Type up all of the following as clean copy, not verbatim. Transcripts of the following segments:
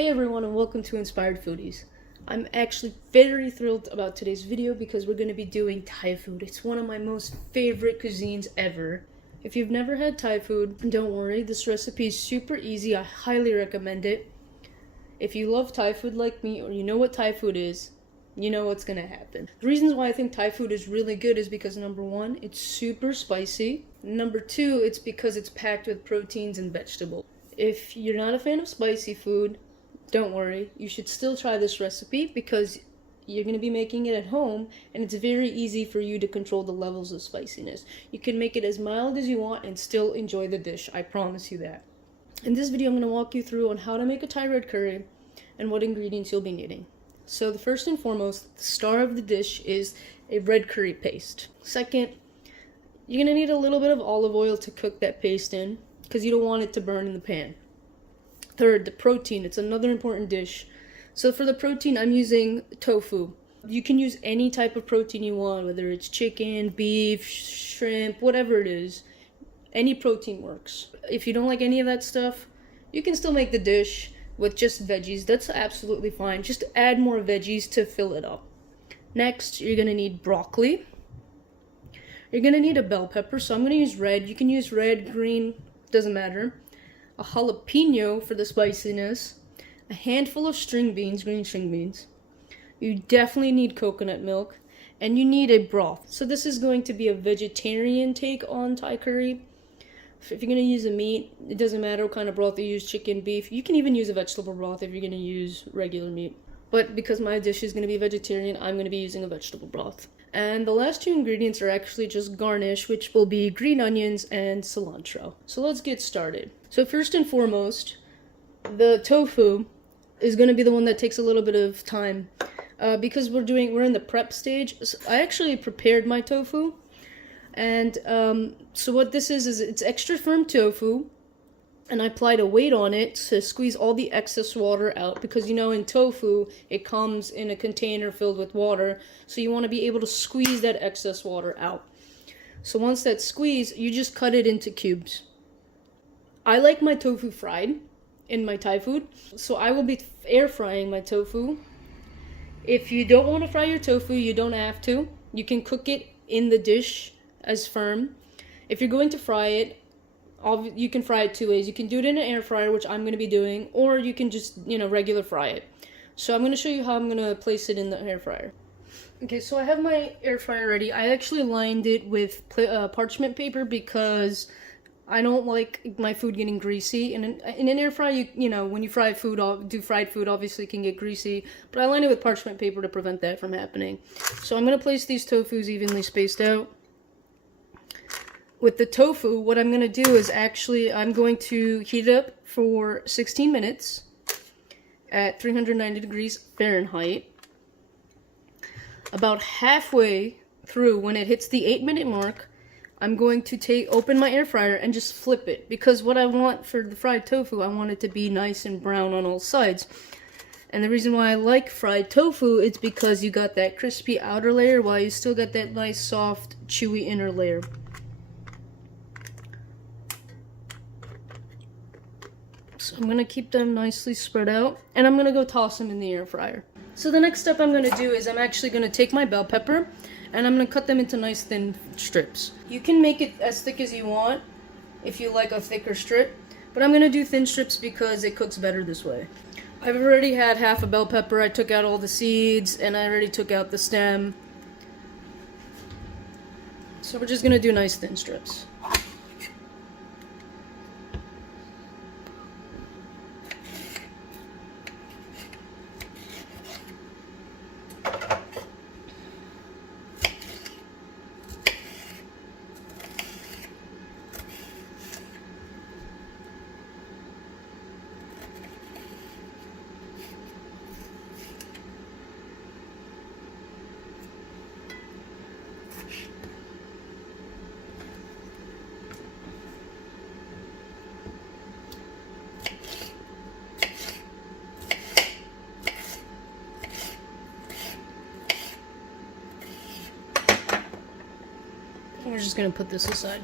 Hey everyone and welcome to Inspired Foodies. I'm actually very thrilled about today's video because we're going to be doing Thai food. It's one of my most favorite cuisines ever. If you've never had Thai food, don't worry, this recipe is super easy. I highly recommend it. If you love Thai food like me or you know what Thai food is, you know what's going to happen. The reasons why I think Thai food is really good is because number one, it's super spicy. Number two, it's because it's packed with proteins and vegetables. If you're not a fan of spicy food, don't worry, you should still try this recipe because you're going to be making it at home and it's very easy for you to control the levels of spiciness. You can make it as mild as you want and still enjoy the dish, I promise you that. In this video I'm going to walk you through on how to make a Thai red curry and what ingredients you'll be needing. So the first and foremost, the star of the dish is a red curry paste. Second, you're going to need a little bit of olive oil to cook that paste in because you don't want it to burn in the pan. Third, the protein. It's another important dish. So for the protein, I'm using tofu. You can use any type of protein you want, whether it's chicken, beef, shrimp, whatever it is. Any protein works. If you don't like any of that stuff, you can still make the dish with just veggies. That's absolutely fine. Just add more veggies to fill it up. Next, you're going to need broccoli. You're going to need a bell pepper. So I'm going to use red. You can use red, green, doesn't matter. A jalapeno for the spiciness, a handful of string beans, green string beans. You definitely need coconut milk, and you need a broth. So this is going to be a vegetarian take on Thai curry. If you're going to use a meat, it doesn't matter what kind of broth you use, chicken, beef. You can even use a vegetable broth if you're going to use regular meat. But because my dish is going to be vegetarian, I'm going to be using a vegetable broth. And the last two ingredients are actually just garnish, which will be green onions and cilantro. So let's get started. So first and foremost, the tofu is going to be the one that takes a little bit of time because we're in the prep stage. So I actually prepared my tofu, and so what this is it's extra firm tofu, and I applied a weight on it to squeeze all the excess water out because you know in tofu it comes in a container filled with water, so you want to be able to squeeze that excess water out. So once that's squeezed, you just cut it into cubes. I like my tofu fried in my Thai food, so I will be air frying my tofu. If you don't want to fry your tofu, you don't have to. You can cook it in the dish as firm. If you're going to fry it, you can fry it two ways. You can do it in an air fryer, which I'm going to be doing, or you can just, regular fry it. So I'm going to show you how I'm going to place it in the air fryer. Okay, so I have my air fryer ready. I actually lined it with parchment paper because I don't like my food getting greasy. And in an air fryer, when you fry food, do fried food, obviously it can get greasy. But I line it with parchment paper to prevent that from happening. So I'm going to place these tofus evenly spaced out. With the tofu, what I'm going to do is I'm going to heat it up for 16 minutes at 390 degrees Fahrenheit. About halfway through, when it hits the 8-minute mark, I'm going to open my air fryer and just flip it. Because what I want for the fried tofu, I want it to be nice and brown on all sides. And the reason why I like fried tofu is because you got that crispy outer layer while you still got that nice, soft, chewy inner layer. So I'm going to keep them nicely spread out, and I'm going to go toss them in the air fryer. So the next step I'm going to do is I'm actually going to take my bell pepper, and I'm going to cut them into nice thin strips. You can make it as thick as you want if you like a thicker strip, but I'm going to do thin strips because it cooks better this way. I've already had half a bell pepper. I took out all the seeds, and I already took out the stem. So we're just going to do nice thin strips. We're just going to put this aside.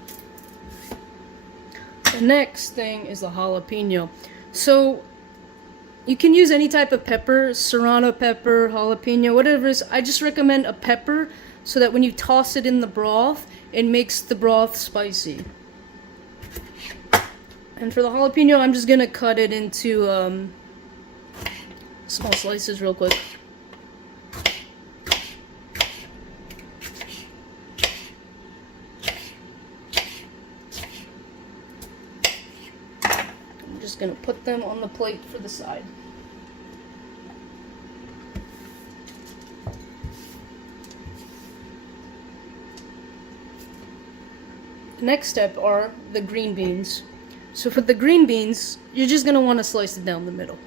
The next thing is the jalapeno. So You can use any type of pepper, serrano pepper, jalapeno, whatever it is. I just recommend a pepper so that when you toss it in the broth, it makes the broth spicy. And for the jalapeno, I'm just gonna cut it into small slices real quick. I'm just gonna put them on the plate for the side. The next step are the green beans. So for the green beans, you're just gonna want to slice it down the middle.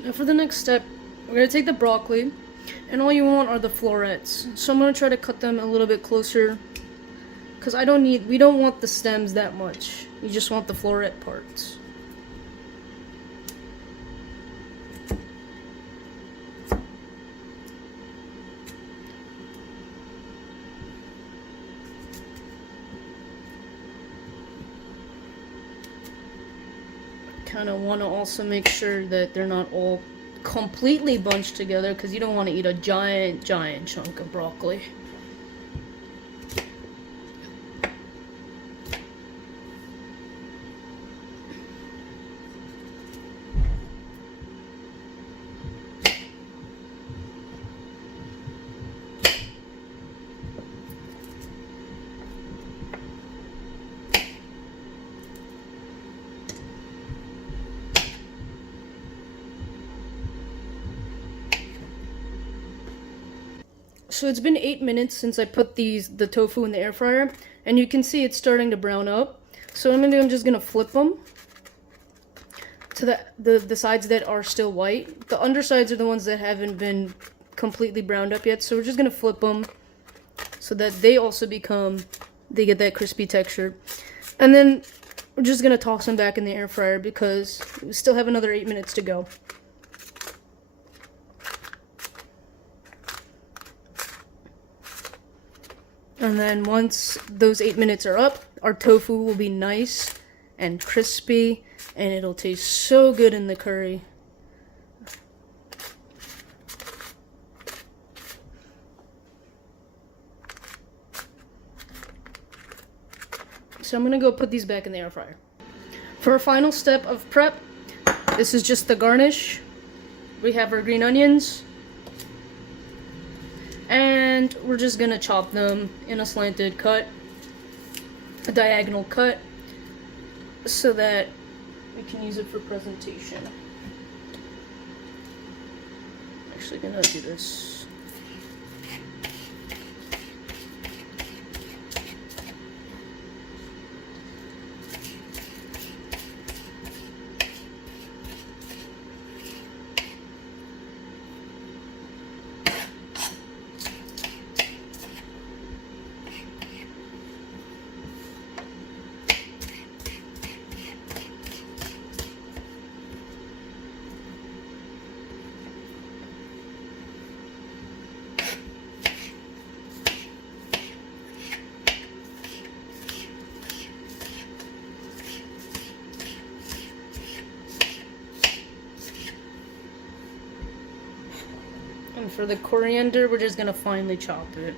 Now for the next step, we're gonna take the broccoli, and all you want are the florets. So I'm gonna try to cut them a little bit closer, because we don't want the stems that much. You just want the floret parts. Kind of want to also make sure that they're not all completely bunched together, because you don't want to eat a giant chunk of broccoli. So it's been 8 minutes since I put the tofu in the air fryer, and you can see it's starting to brown up. So what I'm just gonna flip them to the sides that are still white. The undersides are the ones that haven't been completely browned up yet. So we're just gonna flip them so that they get that crispy texture. And then we're just gonna toss them back in the air fryer because we still have another 8 minutes to go. And then once those 8 minutes are up, our tofu will be nice and crispy, and it'll taste so good in the curry. So I'm gonna go put these back in the air fryer. For our final step of prep, this is just the garnish. We have our green onions, and we're just gonna chop them in a slanted cut, a diagonal cut, so that we can use it for presentation. I'm actually gonna do this. And for the coriander, we're just gonna finely chop it.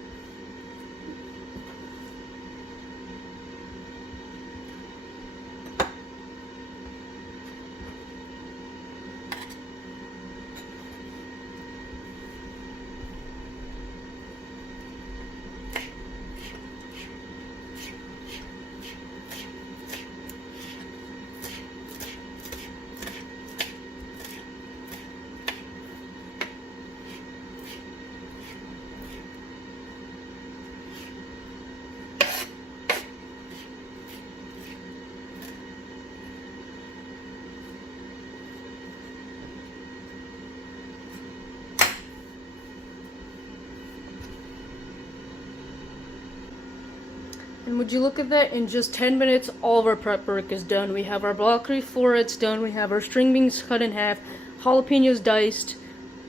And would you look at that, in just 10 minutes all of our prep work is done. We have our broccoli florets done, we have our string beans cut in half, jalapenos diced,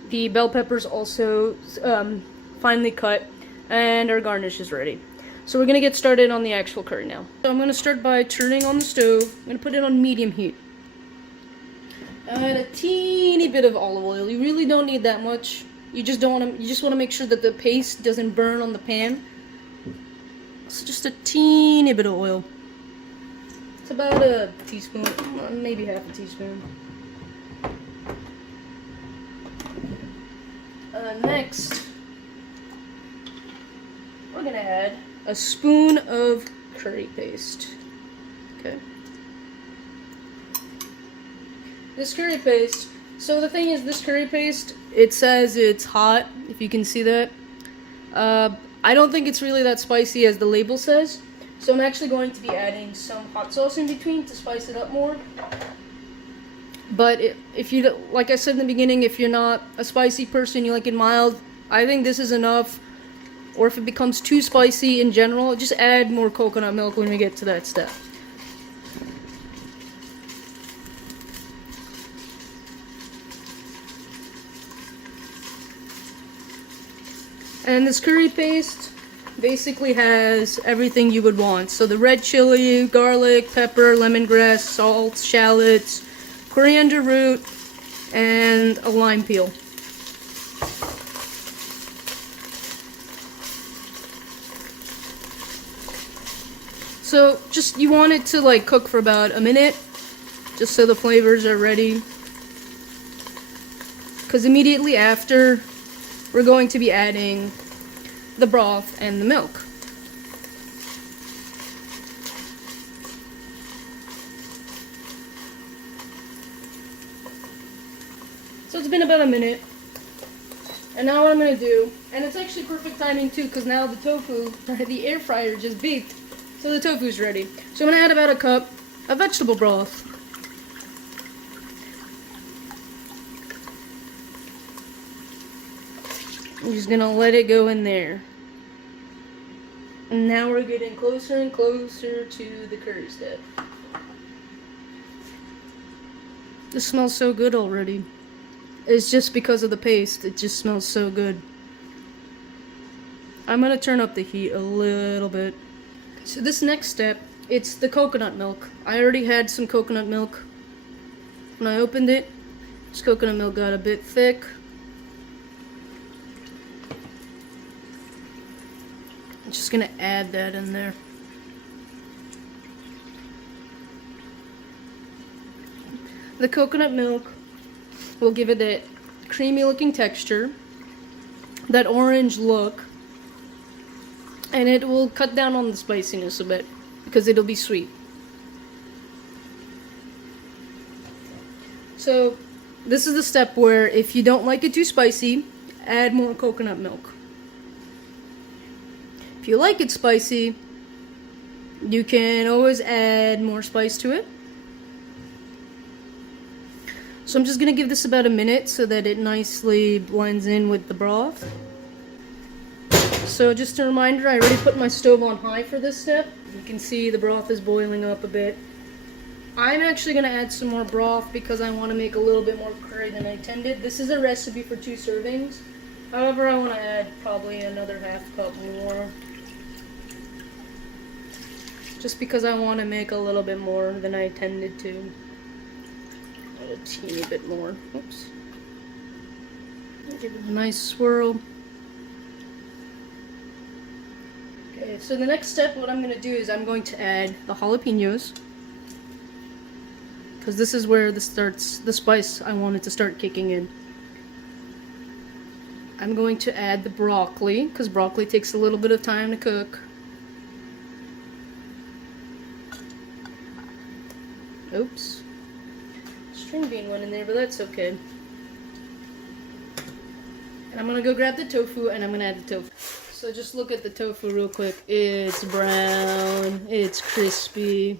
the bell peppers also finely cut, and our garnish is ready. So we're going to get started on the actual curry now. So I'm going to start by turning on the stove. I'm going to put it on medium heat. Add a teeny bit of olive oil. You really don't need that much. You just want to make sure that the paste doesn't burn on the pan. So just a teeny bit of oil. It's about a teaspoon, maybe half a teaspoon. Next, we're gonna add a spoon of curry paste. Okay. This curry paste, so the thing is, this curry paste, it says it's hot, if you can see that. I don't think it's really that spicy as the label says, so I'm actually going to be adding some hot sauce in between to spice it up more. But if you, like I said in the beginning, if you're not a spicy person, you like it mild, I think this is enough. Or if it becomes too spicy in general, just add more coconut milk when we get to that step. And this curry paste basically has everything you would want. So the red chili, garlic, pepper, lemongrass, salt, shallots, coriander root, and a lime peel. So just, you want it to like cook for about a minute, just so the flavors are ready. Because immediately after, we're going to be adding the broth and the milk. So it's been about a minute. And now what I'm going to do, and it's actually perfect timing too, because now the tofu, the air fryer just beeped, so the tofu's ready. So I'm going to add about a cup of vegetable broth. I'm just going to let it go in there. And now we're getting closer and closer to the curry step. This smells so good already. It's just because of the paste. It just smells so good. I'm gonna turn up the heat a little bit. So this next step, it's the coconut milk. I already had some coconut milk. When I opened it, this coconut milk got a bit thick. I'm just gonna add that in there. The coconut milk will give it that creamy looking texture, that orange look, and it will cut down on the spiciness a bit because it'll be sweet. So this is the step where if you don't like it too spicy, add more coconut milk. If you like it spicy, you can always add more spice to it. So I'm just going to give this about a minute so that it nicely blends in with the broth. So just a reminder, I already put my stove on high for this step. You can see the broth is boiling up a bit. I'm actually going to add some more broth because I want to make a little bit more curry than I intended. This is a recipe for 2 servings. However, I want to add probably another half cup more. Just because I want to make a little bit more than I intended to. A teeny bit more. Oops. Give it a nice swirl. Okay, so the next step, what I'm going to do is I'm going to add the jalapenos. Because this is where the spice I want it to start kicking in. I'm going to add the broccoli, because broccoli takes a little bit of time to cook. Oops. String bean went in there, but that's okay. And I'm gonna go grab the tofu and I'm gonna add the tofu. So just look at the tofu real quick. It's brown, it's crispy.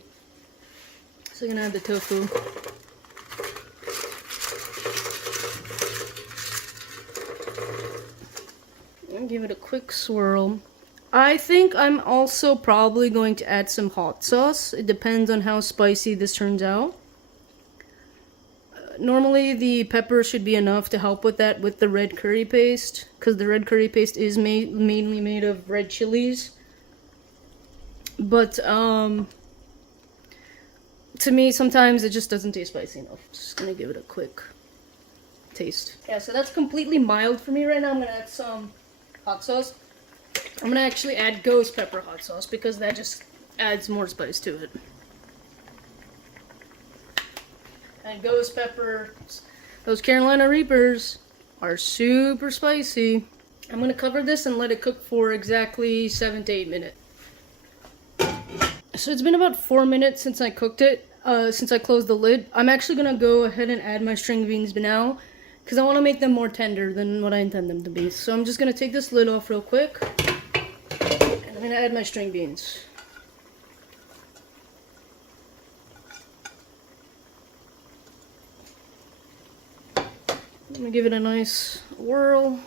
So I'm gonna add the tofu. And give it a quick swirl. I think I'm also probably going to add some hot sauce. It depends on how spicy this turns out. Normally the pepper should be enough to help with that with the red curry paste, because the red curry paste is mainly made of red chilies. But to me sometimes it just doesn't taste spicy enough. Just gonna give it a quick taste. Yeah, so that's completely mild for me right now. I'm gonna add some hot sauce. I'm gonna actually add ghost pepper hot sauce because that just adds more spice to it. And ghost peppers, those Carolina Reapers, are super spicy. I'm gonna cover this and let it cook for exactly 7 to 8 minutes. So it's been about 4 minutes since I cooked it, since I closed the lid. I'm actually gonna go ahead and add my string beans now, because I want to make them more tender than what I intend them to be. So I'm just gonna take this lid off real quick, and I'm gonna add my string beans. I'm gonna give it a nice whirl.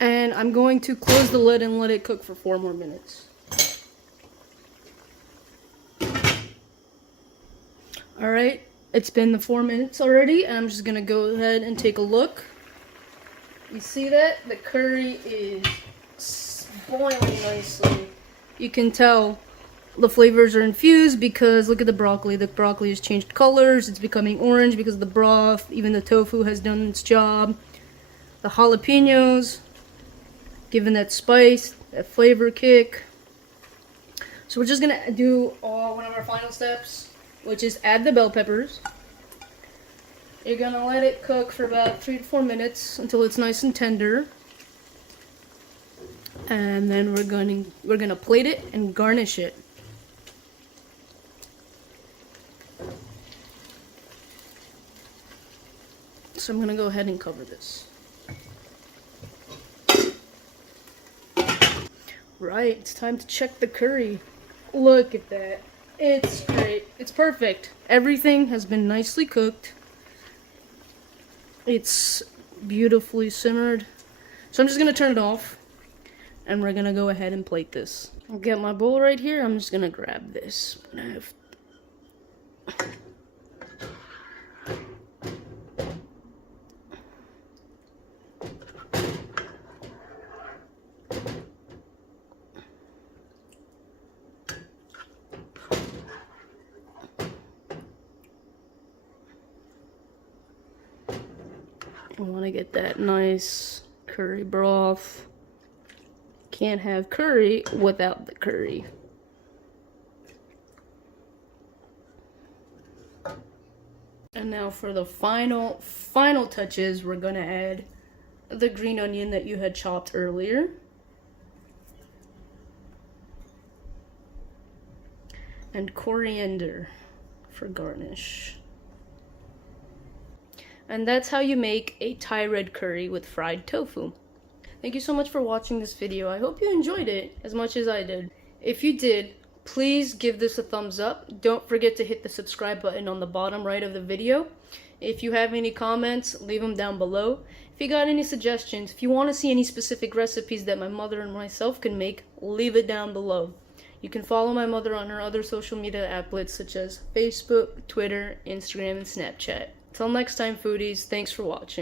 And I'm going to close the lid and let it cook for 4 more minutes. Alright, it's been the 4 minutes already, and I'm just gonna go ahead and take a look. You see that? The curry is boiling nicely. You can tell the flavors are infused because look at the broccoli. The broccoli has changed colors. It's becoming orange because of the broth. Even the tofu has done its job. The jalapenos, given that spice, that flavor kick. So we're just gonna do one of our final steps, which is add the bell peppers. You're gonna let it cook for about 3 to 4 minutes until it's nice and tender. And then we're gonna plate it and garnish it. So I'm gonna go ahead and cover this. Right, it's time to check the curry. Look at that. It's great. It's perfect. Everything has been nicely cooked. It's beautifully simmered. So I'm just gonna turn it off, and we're gonna go ahead and plate this. I'll get my bowl right here. I'm just gonna grab this. I want to get that nice curry broth. Can't have curry without the curry. And now for the final touches, we're gonna add the green onion that you had chopped earlier. And coriander for garnish. And that's how you make a Thai red curry with fried tofu. Thank you so much for watching this video. I hope you enjoyed it as much as I did. If you did, please give this a thumbs up. Don't forget to hit the subscribe button on the bottom right of the video. If you have any comments, leave them down below. If you got any suggestions, if you want to see any specific recipes that my mother and myself can make, leave it down below. You can follow my mother on her other social media outlets such as Facebook, Twitter, Instagram, and Snapchat. Till next time, foodies, thanks for watching.